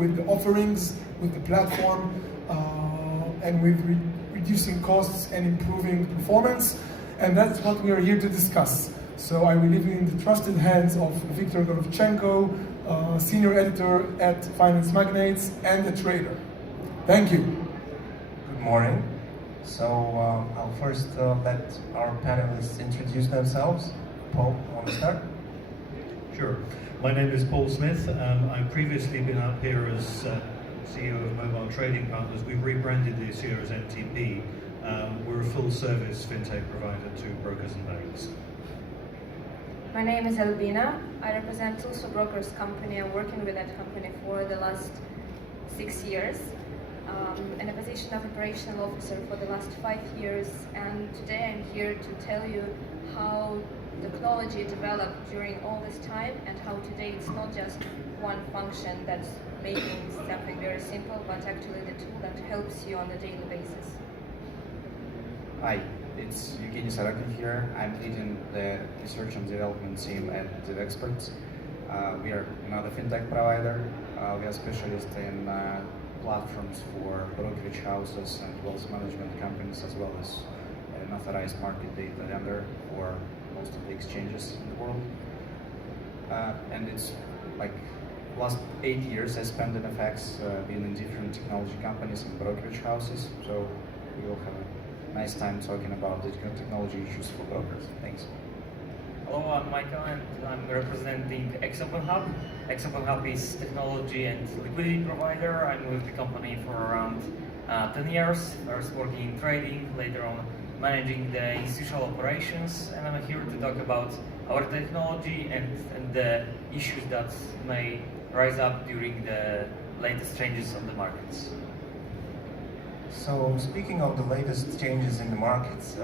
with the offerings, with the platform, and with reducing costs and improving performance. And that's what we are here to discuss. So I will leave you in the trusted hands of Viktor Golovchenko, senior editor at Finance Magnates and a trader. Thank you. Good morning. So I'll first let our panelists introduce themselves. Paul, want to start? Sure. My name is Paul Smith. I've previously been up here as CEO of Mobile Trading Partners. We've rebranded this year as MTP. We're a full-service fintech provider to brokers and banks. My name is Albina. I represent Tools for Brokers company. I'm working with that company for the last 6 years. In a position of operational officer for the last 5 years, and today I'm here to tell you how technology developed during all this time and how today it's not just one function that's making something very simple, but actually the tool that helps you on a daily basis. Hi, it's Evgeny Sarakin here. I'm leading the research and development team at DevExperts. We are another fintech provider. We are specialists in platforms for brokerage houses and wealth management companies, as well as an authorized market data lender for most of the exchanges in the world. And it's like last 8 years I spent in FX being in different technology companies and brokerage houses. So we will have a nice time talking about the technology issues for brokers. Thanks. Hello, I'm Michael and I'm representing X-Open Hub. X-Open Hub is technology and liquidity provider. I'm with the company for around 10 years. First working in trading, later on managing the institutional operations, and I'm here to talk about our technology and the issues that may rise up during the latest changes on the markets. So speaking of the latest changes in the markets,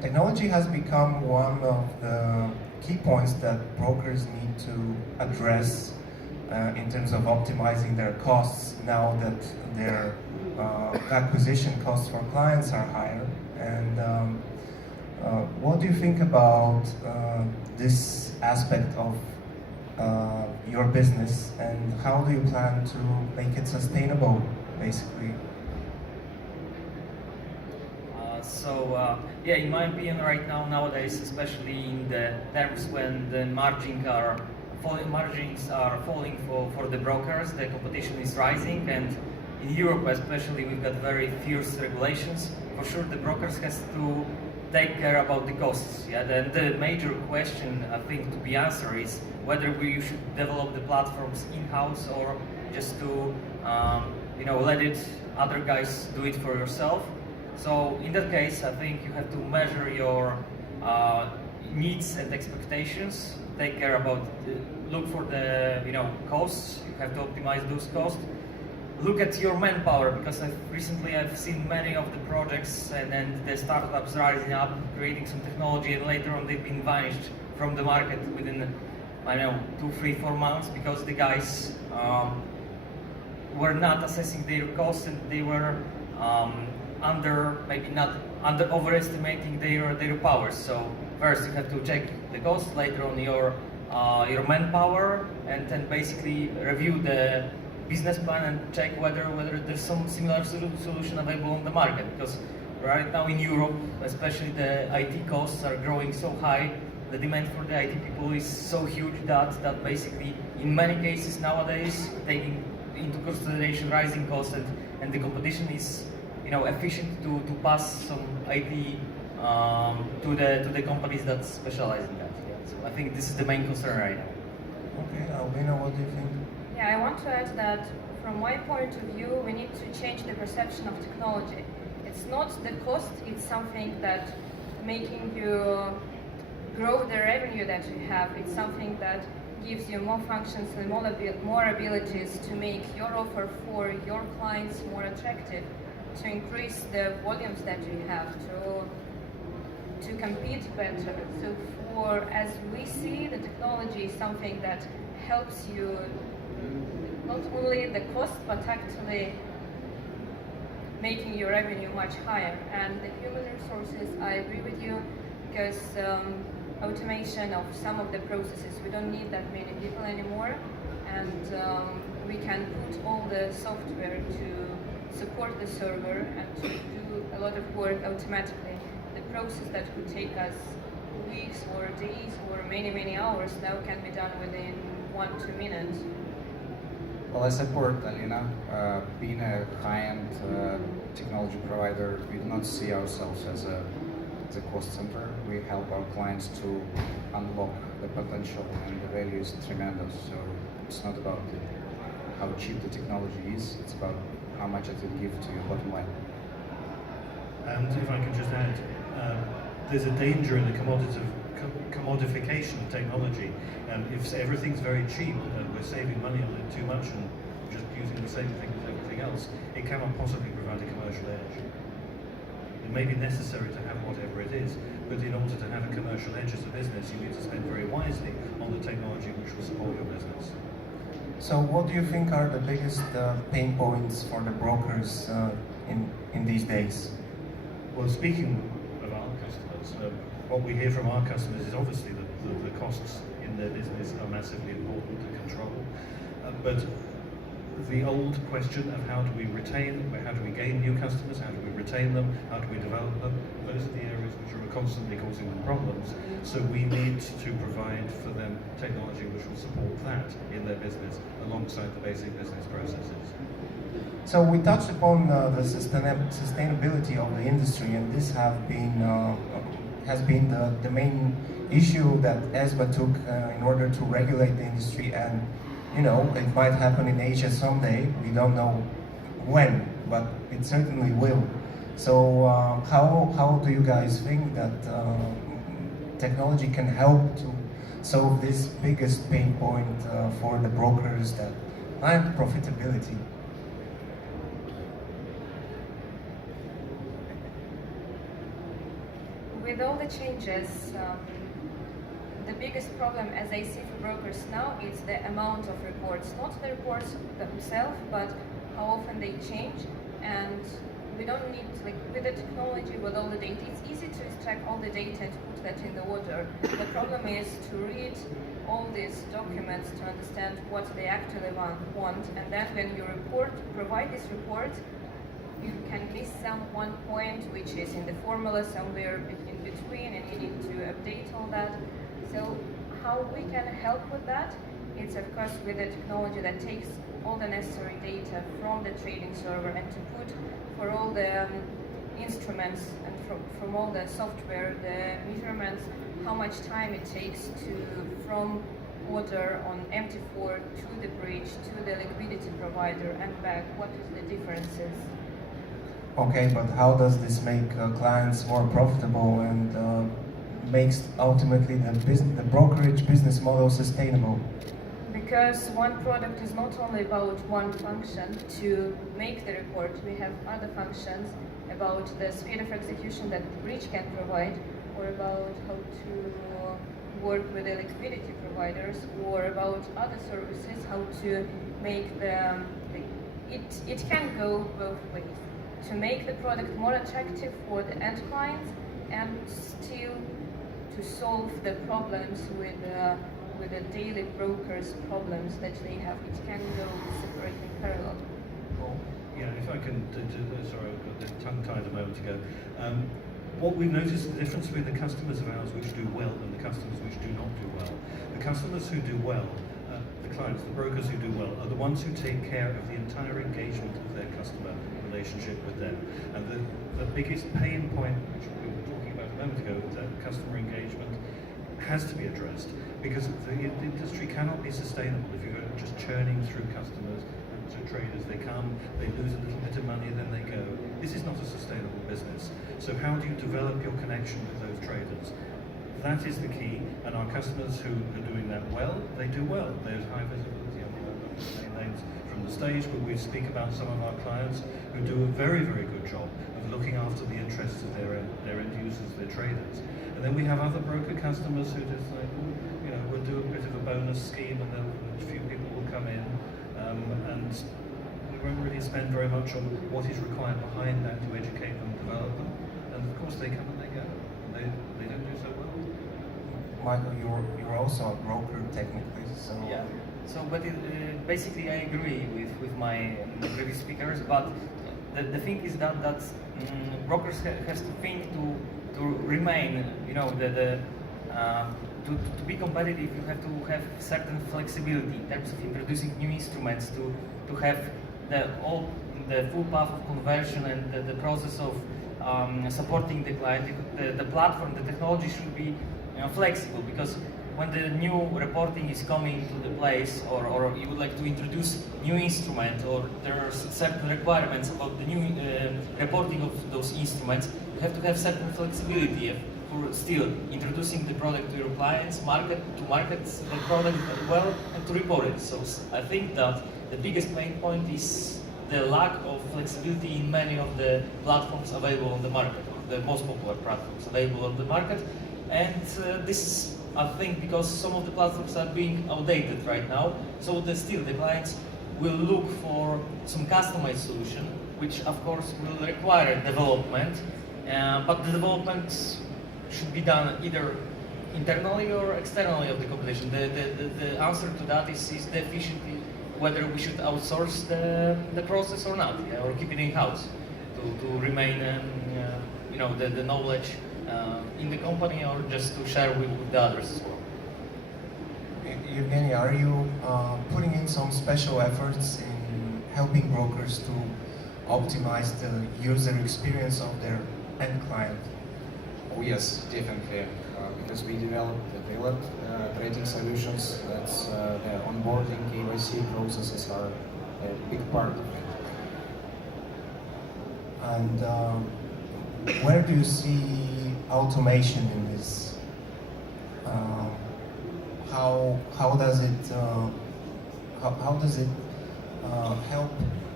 technology has become one of the key points that brokers need to address in terms of optimizing their costs now that their acquisition costs for clients are higher. And what do you think about this aspect of your business, and how do you plan to make it sustainable, basically? Yeah, in my opinion, right now, nowadays, especially in the times when the margins are falling for the brokers, the competition is rising, and in Europe especially, we've got very fierce regulations. For sure, the brokers has to take care about the costs. Yeah, then the major question I think to be answered is whether we should develop the platforms in-house or just to let other guys do it for yourself. So in that case, I think you have to measure your needs and expectations. Take care about, look for the costs. You have to optimize those costs. Look at your manpower, because recently I've seen many of the projects and then the startups rising up, creating some technology, and later on they've been vanished from the market within 2, 3, 4 months because the guys were not assessing their costs and they were overestimating their powers. So first you have to check the cost, later on your manpower, and then basically review the business plan and check whether there's some similar solution available on the market. Because right now in Europe, especially the IT costs are growing so high, the demand for the IT people is so huge that basically in many cases nowadays, taking into consideration rising costs and the competition is efficient to pass some IT to the companies that specialize in that. Yeah. So I think this is the main concern right now. Okay, Albina, what do you think? Yeah, I want to add that from my point of view, we need to change the perception of technology. It's not the cost, it's something that making you grow the revenue that you have. It's something that gives you more functions and more abilities to make your offer for your clients more attractive, to increase the volumes that you have, to compete better. So as we see, the technology is something that helps you not only the cost, but actually making your revenue much higher. And the human resources, I agree with you, because automation of some of the processes, we don't need that many people anymore, and we can the software to support the server and to do a lot of work automatically. The process that would take us weeks or days or many hours now can be done within 1-2 minutes. Well, I support Alina. Being a high-end technology provider, we do not see ourselves as a cost center. We help our clients to unlock the potential, and the value is tremendous. So it's not about how cheap the technology is, it's about how much it will give to your bottom line. And if I can just add, there's a danger in the commodification of technology. If everything's very cheap and we're saving money on it too much and just using the same thing as everything else, it cannot possibly provide a commercial edge. It may be necessary to have whatever it is, but in order to have a commercial edge as a business, you need to spend very wisely on the technology which will support your business. So what do you think are the biggest pain points for the brokers in these days? Well, speaking of our customers, what we hear from our customers is obviously that the costs in their business are massively important to control. But the old question of how do we gain new customers, how do we retain them, how do we develop them, those are the areas which are constantly causing them problems. So we need to provide for them technology which will support that in their business alongside the basic business processes. So we touched upon the sustainability of the industry, and this has been the main issue that ESMA took in order to regulate the industry. And you know, it might happen in Asia someday. We don't know when, but it certainly will. So how do you guys think that technology can help to solve this biggest pain point for the brokers, that profitability? With all the changes, the biggest problem, as I see for brokers now, is the amount of reports. Not the reports themselves, but how often they change. And we don't need, like with the technology, with all the data, it's easy to extract all the data and put that in the order. The problem is to read all these documents to understand what they actually want. And then when you provide this report, you can miss one point which is in the formula somewhere in between, and you need to update all that. So how we can help with that? It's of course with the technology that takes all the necessary data from the trading server and to put for all the instruments and from all the software, the measurements, how much time it takes from order on MT4 to the bridge to the liquidity provider and back. What is the differences? Okay, but how does this make clients more profitable and makes ultimately the brokerage business model sustainable? Because one product is not only about one function to make the report. We have other functions about the speed of execution that the bridge can provide, or about how to work with the liquidity providers, or about other services, how to make it can go both ways. To make the product more attractive for the end clients and still to solve the problems with the daily brokers' problems that they have. It can go separate in parallel. Yeah, if I can, sorry, I got tongue-tied a moment ago. What we've noticed is the difference between the customers of ours which do well and the customers which do not do well. The customers who do well, the clients, the brokers who do well, are the ones who take care of the entire engagement of their customer relationship with them. And the biggest pain point, which we were talking about a moment ago, is that customer engagement has to be addressed, because the industry cannot be sustainable if you're just churning through customers and to traders. They come, they lose a little bit of money, then they go. This is not a sustainable business. So how do you develop your connection with those traders? That is the key, and our customers who are doing that well, they do well. There's high visibility on the names from the stage, but we speak about some of our clients who do a very, very good job of looking after the interests of their end users, their traders. And then we have other broker customers who just like, you know, we'll do a bit of a bonus scheme, and then a few people will come in, and we won't really spend very much on what is required behind that to educate them, develop them. And of course they come and they go, and they don't do so well. Michael, you're also a broker technically, so yeah. So, but basically, I agree with my the previous speakers. But the thing is that brokers has to think to remain, you know, to be competitive. You have to have certain flexibility in terms of introducing new instruments to have the full path of conversion and the process of supporting the client. The platform, the technology should be, you know, flexible, because when the new reporting is coming to the place, or you would like to introduce new instrument, or there are certain requirements about the new reporting of those instruments, you have to have certain flexibility for still introducing the product to your clients, market the product well, and to report it. So I think that the biggest pain point is the lack of flexibility in many of the platforms available on the market, or the most popular platforms available on the market. And this is, I think, because some of the platforms are being outdated right now, so still the clients will look for some customized solution, which of course will require development, but the development should be done either internally or externally of the competition. The answer to that is definitely whether we should outsource the process or not, yeah, or keep it in-house to remain, you know, the knowledge in the company, or just to share with the others as well. Evgeny, are you putting in some special efforts in helping brokers to optimize the user experience of their end client? Oh yes, definitely. Because we developed the tailored trading solutions, that's the onboarding KYC processes are a big part of it. And where do you see automation in this? How does it help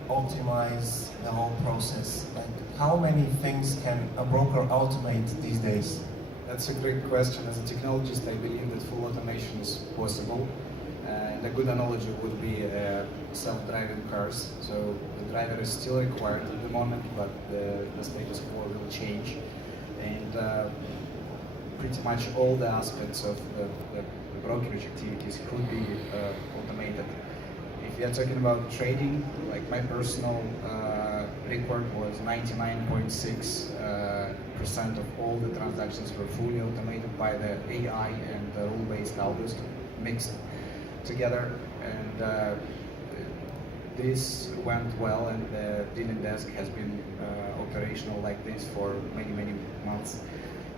optimize the whole process? Like, how many things can a broker automate these days? That's a great question. As a technologist, I believe that full automation is possible. And a good analogy would be self-driving cars. So the driver is still required at the moment, but the status quo will change. And pretty much all the aspects of the brokerage activities could be automated. If we are talking about trading, like my personal record was 99.6% of all the transactions were fully automated by the AI and the rule-based algos mixed together, and this went well, and the dealing desk has been operational like this for many months.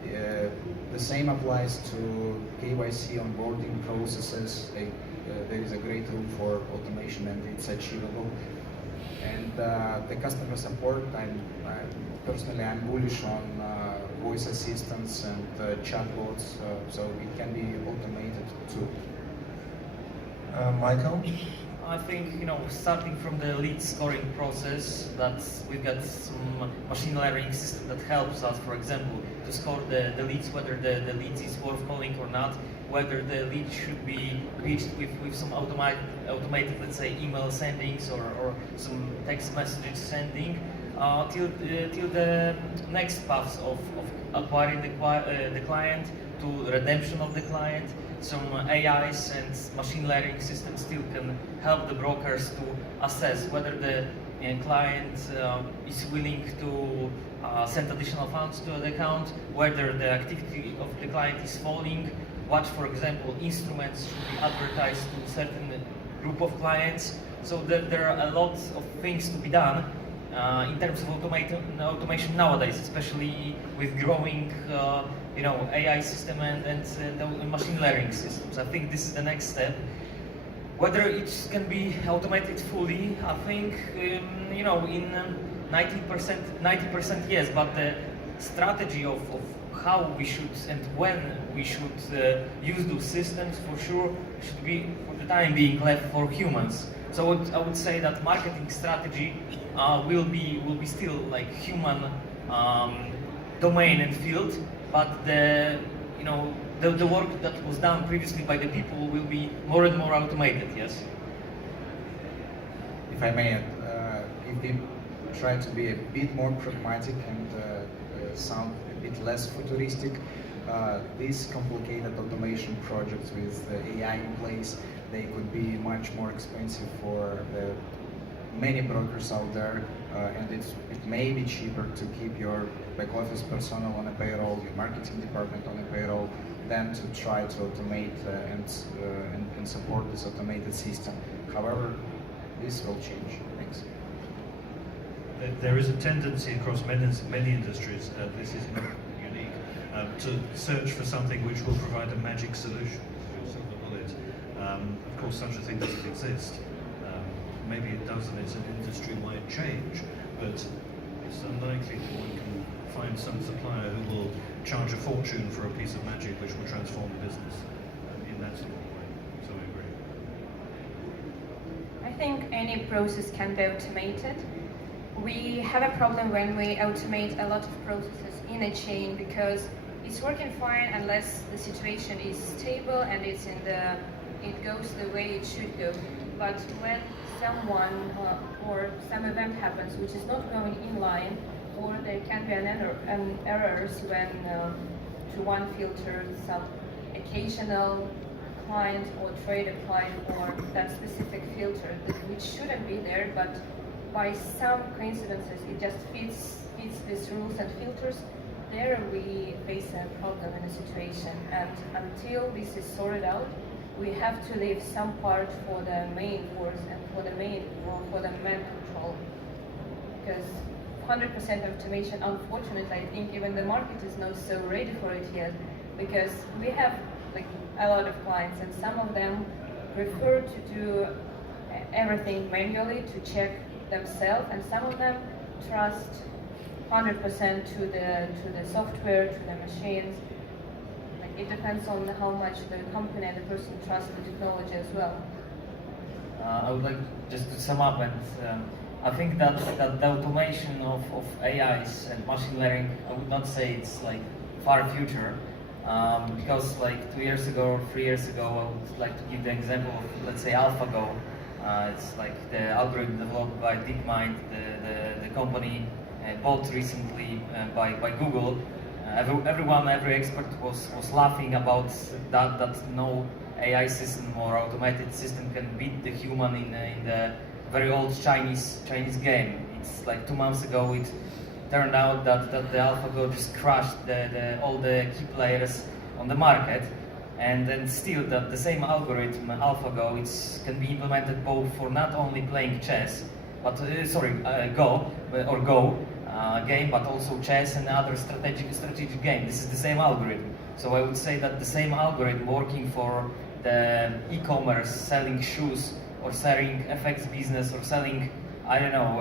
The same applies to KYC onboarding processes. There is a great room for automation, and it's achievable. And the customer support, personally I'm bullish on voice assistants and chatbots, so it can be automated too. Michael? I think, you know, starting from the lead scoring process, that we've got some machine learning system that helps us, for example, to score the leads, whether the lead is worth calling or not, whether the lead should be reached with some automated, let's say, email sendings or some text message sending, till the next paths of acquiring the client to redemption of the client. Some AIs and machine learning systems still can help the brokers to assess whether the client is willing to send additional funds to the account, whether the activity of the client is falling, what, for example, instruments should be advertised to a certain group of clients. So there are a lot of things to be done in terms of automation nowadays, especially with growing you know, AI system and machine learning systems. I think this is the next step. Whether it can be automated fully, I think, you know, in 90% yes, but the strategy of how we should and when we should use those systems, for sure, should be, for the time being, left for humans. So I would say that marketing strategy will be still like human domain and field, but the work that was done previously by the people will be more and more automated. Yes. If I may add, if we try to be a bit more pragmatic and sound a bit less futuristic, these complicated automation projects with AI in place they could be much more expensive for the many brokers out there, and it may be cheaper to keep your back office personnel on a payroll, your marketing department on a payroll, than to try to automate and support this automated system. However, this will change. Thanks. There is a tendency across many industries, this is not unique, to search for something which will provide a magic solution, silver bullet. Of course, such a thing doesn't exist. Maybe it does, and it's an industry-wide change, but it's unlikely that one can find some supplier who will charge a fortune for a piece of magic which will transform the business in that sort of way. So I agree. I think any process can be automated. We have a problem when we automate a lot of processes in a chain because it's working fine unless the situation is stable and it goes the way it should go. But when someone or some event happens which is not going in line, or there can be an errors when to one filter some occasional client or trader client or that specific filter which shouldn't be there, but by some coincidences it just fits these rules and filters, there we face a problem in a situation, and until this is sorted out, we have to leave some part for the main force and for the man control, because 100% automation, unfortunately, I think even the market is not so ready for it yet, because we have like a lot of clients and some of them prefer to do everything manually to check themselves, and some of them trust 100% to the software, to the machines. Like it depends on how much the company and the person trusts the technology as well. I would like just to sum up, and I think that the automation of AIs and machine learning, I would not say it's like far future, because like 2 years ago or 3 years ago, I would like to give the example of, let's say, AlphaGo. It's like the algorithm developed by DeepMind, the company bought recently by Google. Every expert was laughing about that no AI system or automated system can beat the human in the very old Chinese game. It's like 2 months ago it turned out that the AlphaGo just crushed all the key players on the market, and then still the same algorithm AlphaGo can be implemented both for not only playing chess, but Go game, but also chess and other strategic game. This is the same algorithm. So I would say that the same algorithm working for the e-commerce, selling shoes or selling FX business or selling, I don't know,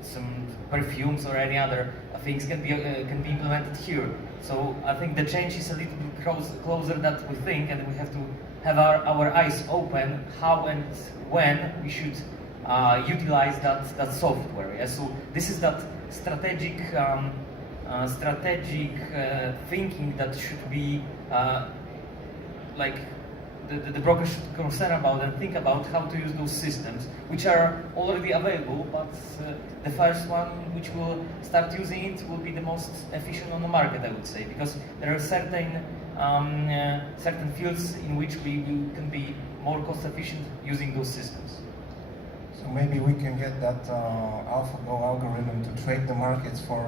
some perfumes or any other things can be implemented here. So I think the change is a little bit closer than we think, and we have to have our eyes open how and when we should utilize that software. Yeah? So this is that strategic thinking that should be like the broker should concern about and think about how to use those systems, which are already available, but the first one which will start using it will be the most efficient on the market, I would say, because there are certain fields in which we can be more cost efficient using those systems. So maybe we can get that AlphaGo algorithm to trade the markets for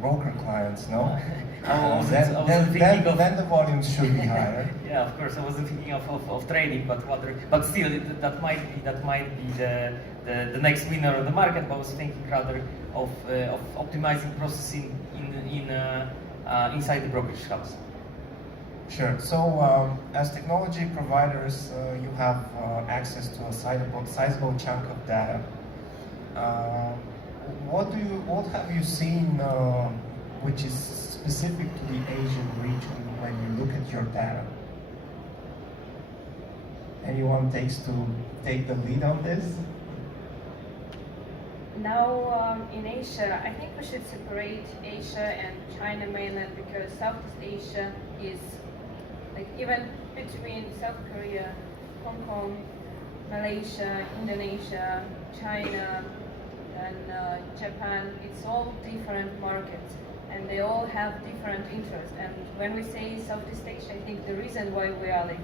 broker clients, no? Then the volumes should be higher. Yeah, of course. I wasn't thinking of trading, but still, that might be the next winner of the market. But I was thinking rather of optimizing processing inside the brokerage house. Sure. So, as technology providers, you have access to a sizable chunk of data. What have you seen, which is specific to the Asian region when you look at your data? Anyone takes to take the lead on this? Now in Asia, I think we should separate Asia and China mainland, because Southeast Asia is like even between South Korea, Hong Kong, Malaysia, Indonesia, China, and Japan, it's all different markets and they all have different interests. And when we say Southeast Asia, I think the reason why we are like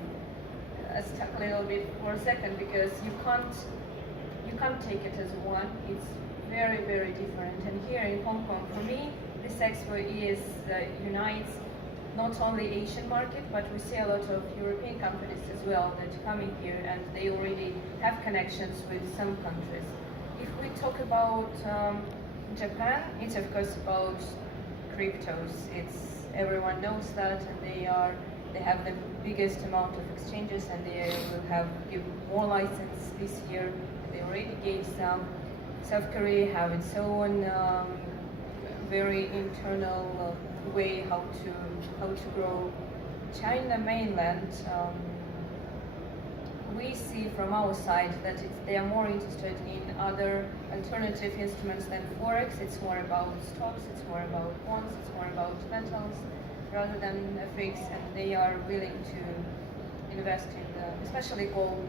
stuck a little bit for a second because you can't take it as one. It's very, very different. And here in Hong Kong, for me, this expo is unites not only Asian market, but we see a lot of European companies as well that are coming here, and they already have connections with some countries. If we talk about Japan, it's of course about cryptos. It's everyone knows that, and they have the biggest amount of exchanges, and they will give more license this year. They already gave some. South Korea have its own very internal way how to grow. China mainland, we see from our side that they are more interested in other alternative instruments than forex. It's more about stocks, it's more about bonds, it's more about metals rather than FX, and they are willing to invest in especially gold.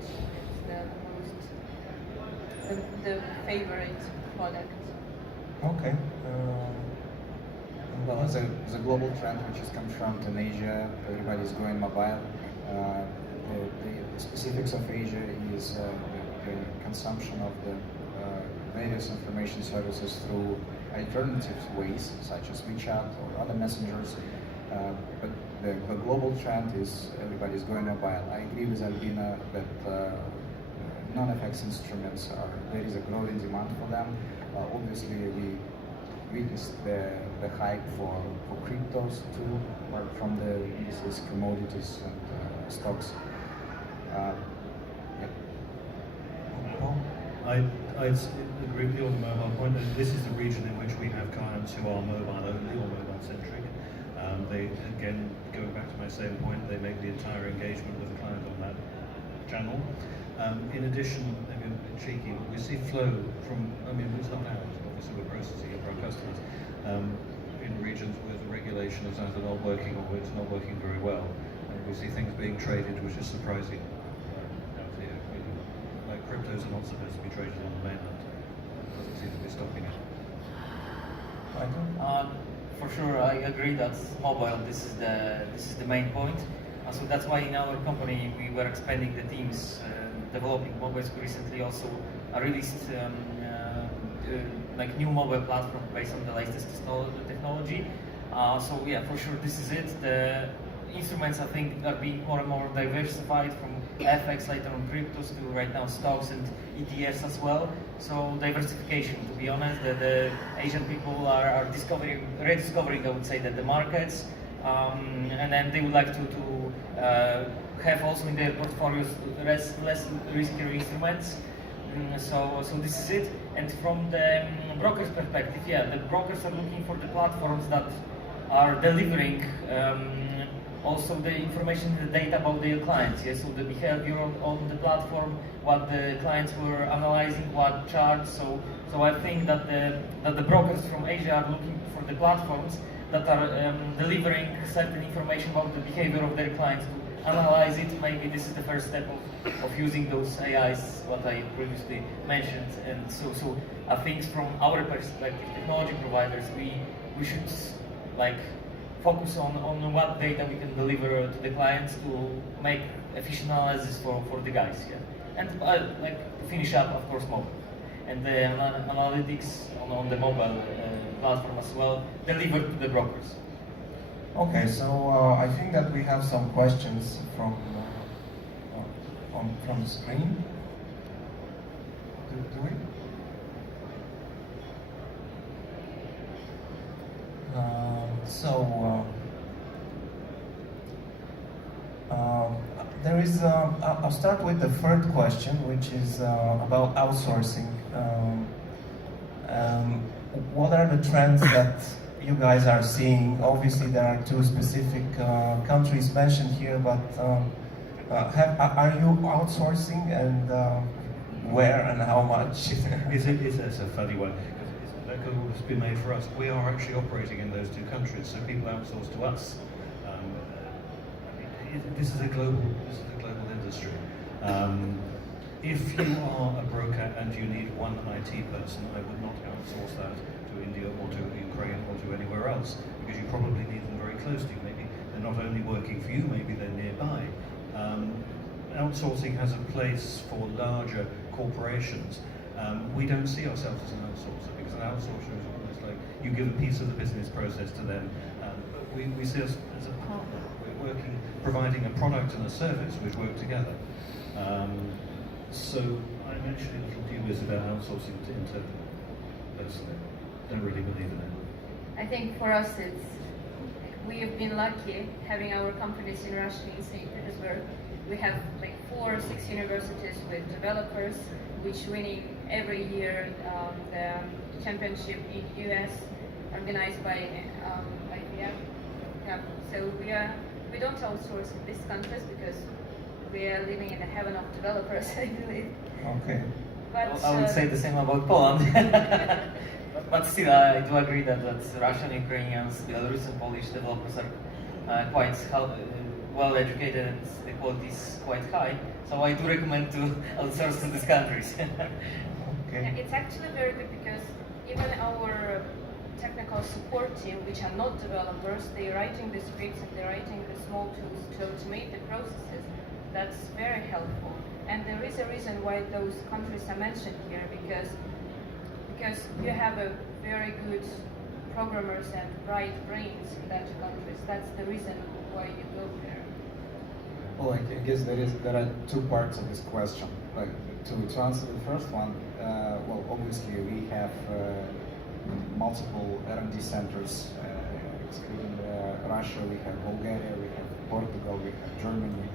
It's the favorite product. Okay. Well, as a global trend which has come from Asia, everybody's going mobile. The specifics of Asia is the consumption of the various information services through alternative ways, such as WeChat or other messengers. But the global trend is everybody's going mobile. I agree with Albina that non-FX instruments there is a growing demand for them. Obviously, we witnessed the hype for cryptos too, apart from the indices, commodities, and stocks. I agree with you on the mobile point. This is the region in which we have clients who are mobile only or mobile centric. They, again, going back to my same point, they make the entire engagement with the client on that channel. In addition, maybe a bit cheeky, we see flow from, it's not ours, obviously we're processing it for our customers, in regions where the regulation is either not working or it's not working very well. And we see things being traded which is surprising out here. Like cryptos are not supposed to be traded on the mainland. It doesn't seem to be stopping it. For sure, I agree that mobile. This is the main point. So that's why in our company we were expanding the teams, developing mobiles. We recently also released like new mobile platform based on the latest technology. So yeah, for sure, this is it. The instruments, I think, are being more and more diversified from FX, later on cryptos, to right now stocks and ETFs as well. So diversification, to be honest, the Asian people are rediscovering, I would say, that the markets, and then they would like to have also in their portfolios less riskier instruments. So this is it. And from the broker's perspective, yeah, the brokers are looking for the platforms that are delivering also the information, the data about their clients. Yes, so the behavior on the platform, what the clients were analyzing, what charts. So I think that the brokers from Asia are looking for the platforms that are delivering certain information about the behavior of their clients to analyze it. Maybe this is the first step of using those AIs, what I previously mentioned. And so I think from our perspective, technology providers, we should like focus on what data we can deliver to the clients to make efficient analysis for the guys. Yeah, and like to finish up, of course, mobile and the analytics on the mobile platform as well, delivered to the brokers. Okay, so I think that we have some questions from the screen. Do we? There is. I'll start with the third question, which is about outsourcing. What are the trends that you guys are seeing? Obviously, there are two specific countries mentioned here, but are you outsourcing, and where and how much? It's a funny one. That could always be made for us. We are actually operating in those two countries, so people outsource to us. This is a global industry. If you are a broker and you need one IT person, I would not outsource that to India or to Ukraine or to anywhere else, because you probably need them very close to you. Maybe they're not only working for you, maybe they're nearby. outsourcing has a place for larger corporations. We don't see ourselves as an outsourcer, because an outsourcer is almost like you give a piece of the business process to them. But we see us as a partner. We're working, providing a product and a service which work together. So I'm actually a little dubious about outsourcing to internally, personally. Don't really believe in it. I think for us we have been lucky having our companies in Russia, in St. Petersburg. We have like 4 or 6 universities with developers, which winning every year the championship in US organized by IBM. Yeah. So we don't outsource in these countries because we are living in the heaven of developers, I believe. Okay. But I would say the same about Poland. But still, I do agree that Russian, Ukrainians, Belarusian, Polish developers are quite well educated and the quality is quite high. So I do recommend to outsource to these countries. Okay. Yeah, it's actually very good because even our technical support team, which are not developers, they're writing the scripts and they're writing the small tools to automate the processes. That's very helpful. And there is a reason why those countries are mentioned here, because you have a very good programmers and bright brains in that countries. That's the reason why you go there. Well, I guess there are 2 parts of this question. Like to answer the first one, well, obviously we have multiple R&D centers, excluding Russia. We have Bulgaria, we have Portugal, we have Germany,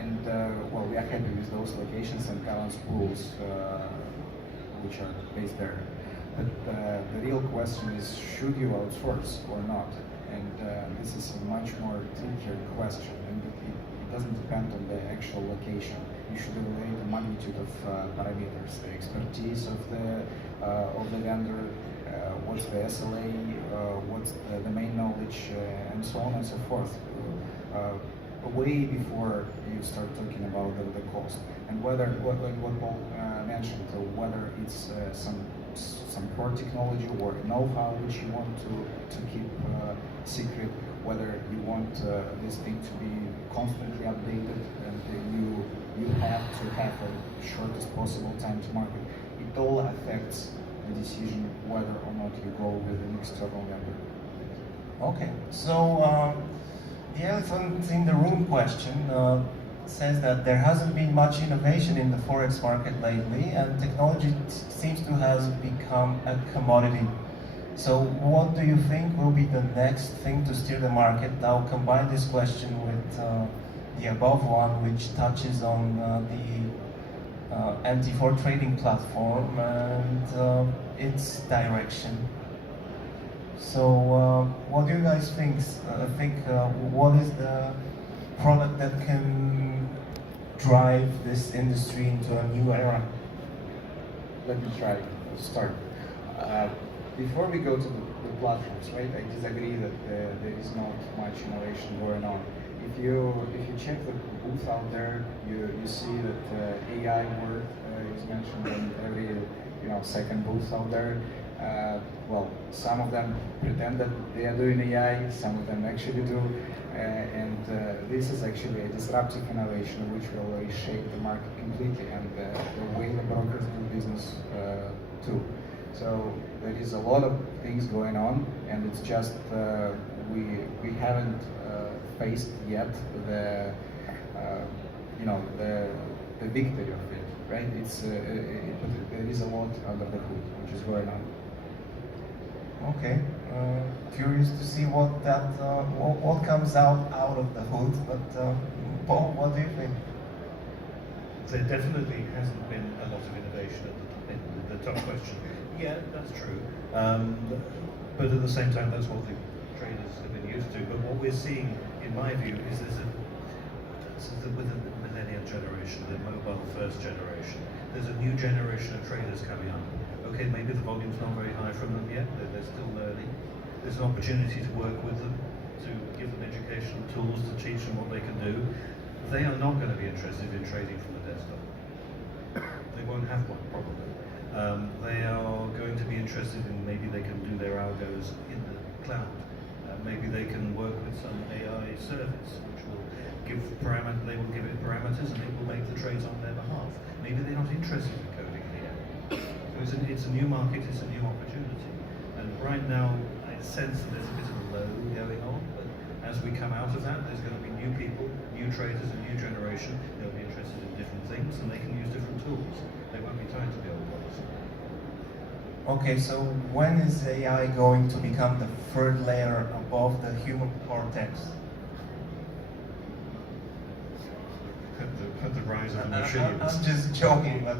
and well, we are happy with those locations and talent pools which are based there. But the real question is, should you outsource or not? And this is a much more trickier question, and it doesn't depend on the actual location. You should evaluate the magnitude of parameters, the expertise of the vendor, what's the SLA, what's the domain knowledge, and so on and so forth. Way before you start talking about the cost, and whether what Paul mentioned, whether it's some core technology or know-how which you want to keep secret, whether you want this thing to be constantly updated, and you have to have a shortest possible time to market. It all affects the decision whether or not you go with an external vendor. Okay, so the elephant in the room question says that there hasn't been much innovation in the Forex market lately, and technology seems to have become a commodity. So what do you think will be the next thing to steer the market? I'll combine this question with the above one, which touches on the MT4 trading platform and its direction. So what do you guys think? What is the product that can drive this industry into a new era? Let me try to start. Before we go to the platforms, right? I disagree that there is not much innovation going on. If you check the booth out there, you see that AI word is mentioned in every second booth out there. Well, some of them pretend that they are doing AI, some of them actually do, and this is actually a disruptive innovation which will reshape the market completely and the way the brokers do business too. So there is a lot of things going on, and it's just we haven't faced yet the victory of it, right? There is a lot under the hood which is going on. Okay, curious to see what comes out of the hood. But Paul, what do you think? There definitely hasn't been a lot of innovation in the top question. Yeah, that's true. But at the same time, that's what the traders have been used to. But what we're seeing, in my view, is with the millennial generation, the mobile first generation, there's a new generation of traders coming up. Okay, maybe the volume's not very high from them yet, they're still learning. There's an opportunity to work with them, to give them educational tools, to teach them what they can do. They are not going to be interested in trading from the desktop. They won't have one, probably. They are going to be interested in maybe they can do their algos in the cloud. Maybe they can work with some AI cloud-based service, which will they will give it parameters and it will make the trades on their behalf. Maybe they're not interested in coding here. So it's a new market, it's a new opportunity. And right now, I sense that there's a bit of a low going on, but as we come out of that, there's going to be new people, new traders, a new generation. They'll be interested in different things and they can use different tools. They won't be tied to the old ones. Okay, so when is AI going to become the third layer above the human cortex? At the rise of the I'm machines. just joking, but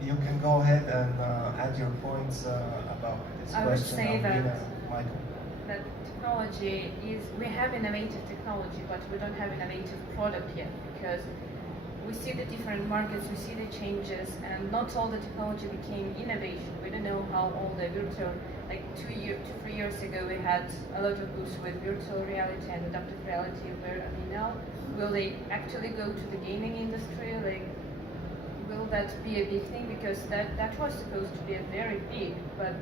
you can go ahead and add your points about this I would question. say Alvina, that- Michael. That technology we have innovative technology, but we don't have innovative product yet, because we see the different markets, we see the changes, and not all the technology became innovation. We don't know how all the virtual, like 3 years ago, we had a lot of booths with virtual reality and adaptive reality. Where are they now? Will they actually go to the gaming industry? Like, will that be a big thing? Because that was supposed to be a very big, but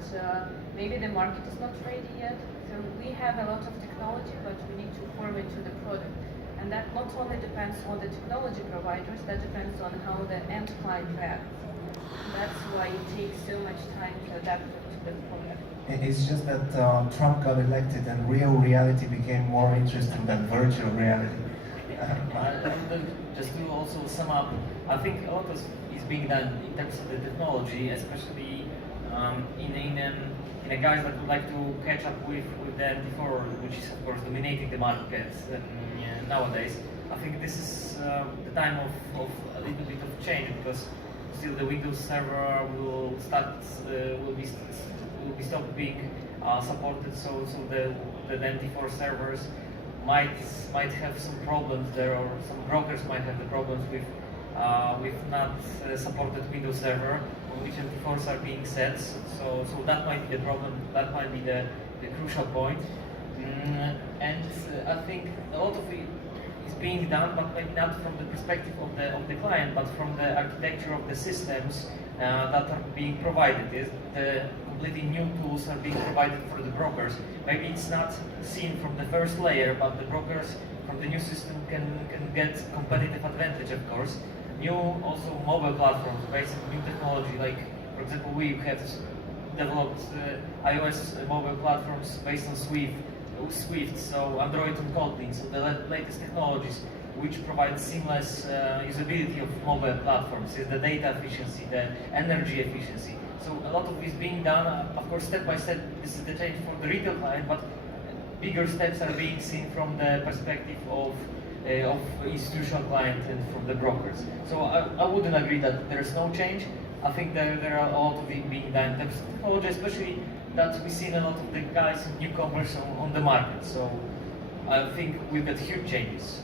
maybe the market is not ready yet. So we have a lot of technology, but we need to form it to the product. And that not only depends on the technology providers, that depends on how the end client reacts. That's why it takes so much time to adapt it to the product. It's just that Trump got elected and real reality became more interesting than virtual reality. Just to also sum up, I think a lot is being done in terms of the technology, especially in a guys that would like to catch up with the MT4, which is of course dominating the market nowadays. I think this is the time of a little bit of change, because still the Windows server will be stopped being supported. So the MT4 servers might have some problems there, or some brokers might have the problems with not supported Windows Server on which MT4s are being set. So that might be the problem. That might be the crucial point. And I think a lot of it is being done, but maybe not from the perspective of the client, but from the architecture of the systems that are being provided. The completely new tools are being provided for the brokers. Maybe it's not seen from the first layer, but the brokers from the new system can get competitive advantage, of course. New also mobile platforms based on new technology, like for example we have developed iOS mobile platforms based on Swift, so Android and Kotlin, so the latest technologies which provide seamless usability of mobile platforms, is the data efficiency, the energy efficiency. So a lot of is being done, of course, step by step. This is the change for the retail client, but bigger steps are being seen from the perspective of institutional client and from the brokers. So I wouldn't agree that there is no change. I think there are a lot of it being done in terms of technology, especially that we've seen a lot of the guys and newcomers on the market. So I think we've got huge changes.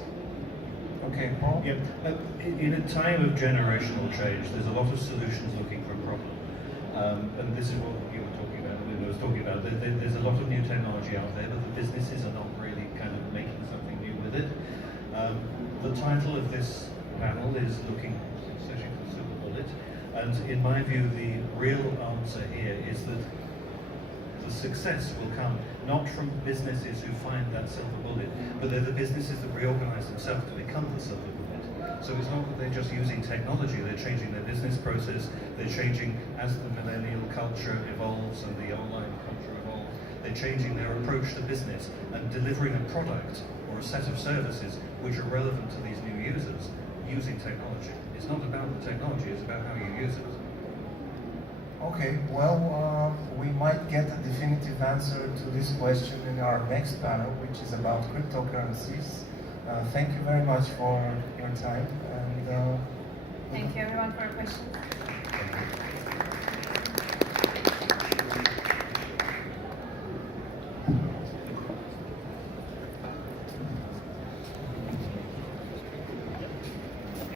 Okay, Paul? Yeah. In a time of generational change, there's a lot of solutions looking for a problem. And this is what you were talking about, I was talking about. There's a lot of new technology out there, but the businesses are not really kind of making something new with it. The title of this panel is Searching for the Silver Bullet. And in my view, the real answer here is that the success will come not from businesses who find that silver bullet, but they're the businesses that reorganize themselves to become the silver bullet. So it's not that they're just using technology, they're changing their business process, they're changing as the millennial culture evolves and the online culture evolves, they're changing their approach to business and delivering a product or a set of services which are relevant to these new users using technology. It's not about the technology, it's about how you use it. Okay, well, we might get a definitive answer to this question in our next panel, which is about cryptocurrencies. Thank you very much for your time. And Thank you everyone for your questions.